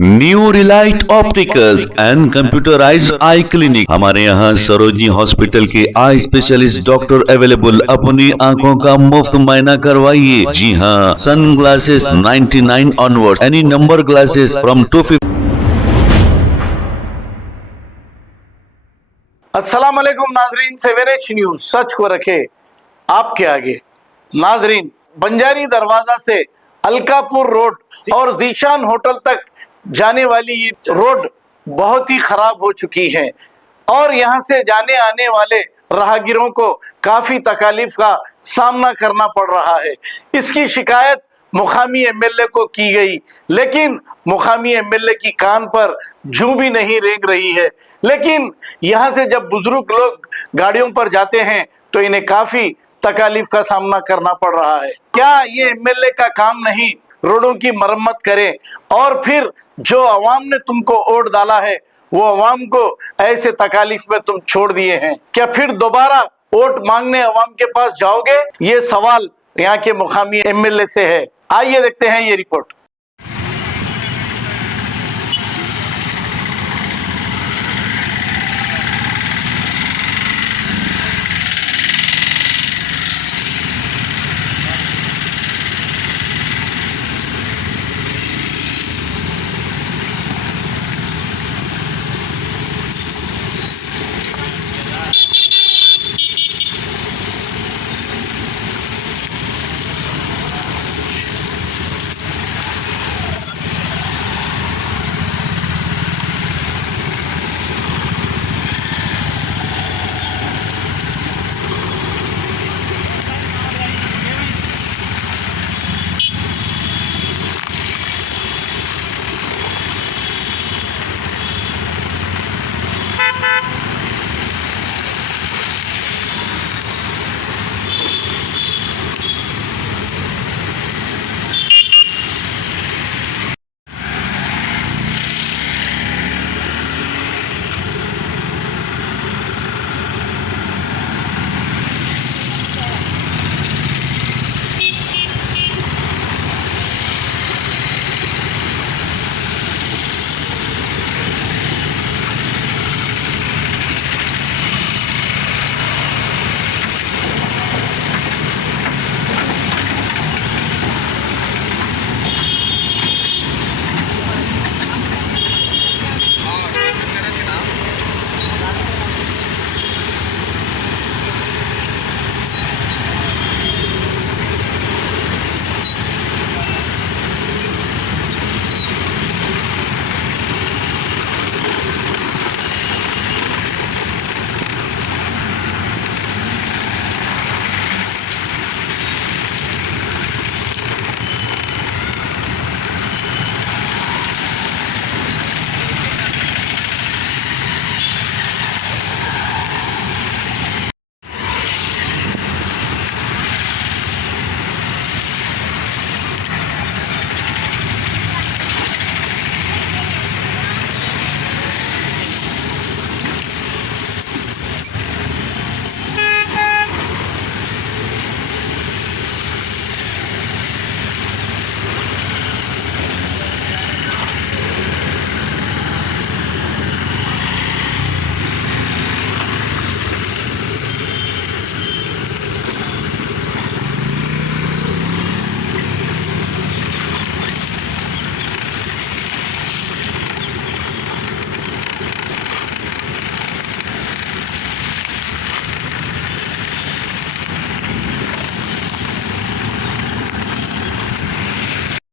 New Relight opticals and computerised I clinic. हमारे यहाँ Sarojini hospital के आई स्पेशलिस्ट डॉक्टर अवेलेबल। अपनी आंखों का मुफ्त मुआयना करवाइए। जी हाँ, sunglasses 99 onward, any number glasses from 250। अस्सलाम वालेकुम नाजरीन, सेवेरेज न्यूज सच को रखे आपके आगे। नाजरीन, बंजारी दरवाजा से अलकापुर रोड और जीशान होटल तक जाने वाली ये रोड बहुत ही खराब हो चुकी है और यहाँ से जाने आने वाले राहगीरों को काफी तकलीफ का सामना करना पड़ रहा है। इसकी शिकायत मुकामी एमएलए को की गई, लेकिन मुकामी एमएलए की कान पर जूं भी नहीं रेंग रही है। लेकिन यहाँ से जब बुजुर्ग लोग गाड़ियों पर जाते हैं तो इन्हें काफी तकलीफ का सामना करना पड़ रहा है। क्या ये एमएलए का काम नहीं रोडों की मरम्मत करें और फिर जो अवाम ने तुमको वोट डाला है वो अवाम को ऐसे तकलीफ में तुम छोड़ दिए हैं, क्या फिर दोबारा वोट मांगने अवाम के पास जाओगे? ये सवाल यहाँ के मुकामी एमएलए से है। आइए देखते हैं ये report.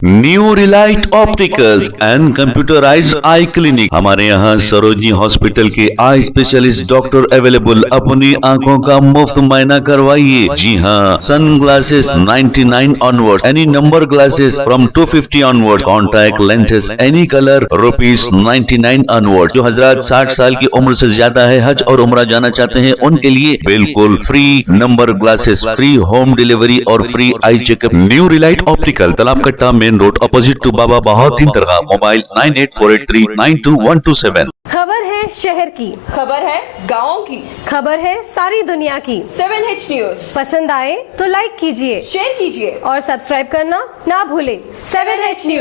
New Relight opticals and computerised I clinic. हमारे यहाँ सरोजनी हॉस्पिटल के आई स्पेशलिस्ट डॉक्टर अवेलेबल। अपनी आंखों का मुफ्त मुआयना करवाइए। जी हाँ, sunglasses 99 onward, any number glasses from 250 onward, contact lenses any colour ₹99 onward. जो हजरात 60 साल की उम्र से ज्यादा है, हज और उम्रा जाना चाहते हैं, उनके लिए बिल्कुल free number glasses, free home delivery और free eye checkup. New relight optical, Talab Katta, main road, opposite to Baba Bahauddin Dargah. Mobile 9848392127। खबर है शहर की, खबर है गाँव की, खबर है सारी दुनिया की। 7H न्यूज पसंद आए तो लाइक कीजिए, शेयर कीजिए और सब्सक्राइब करना ना भूलें। 7H news.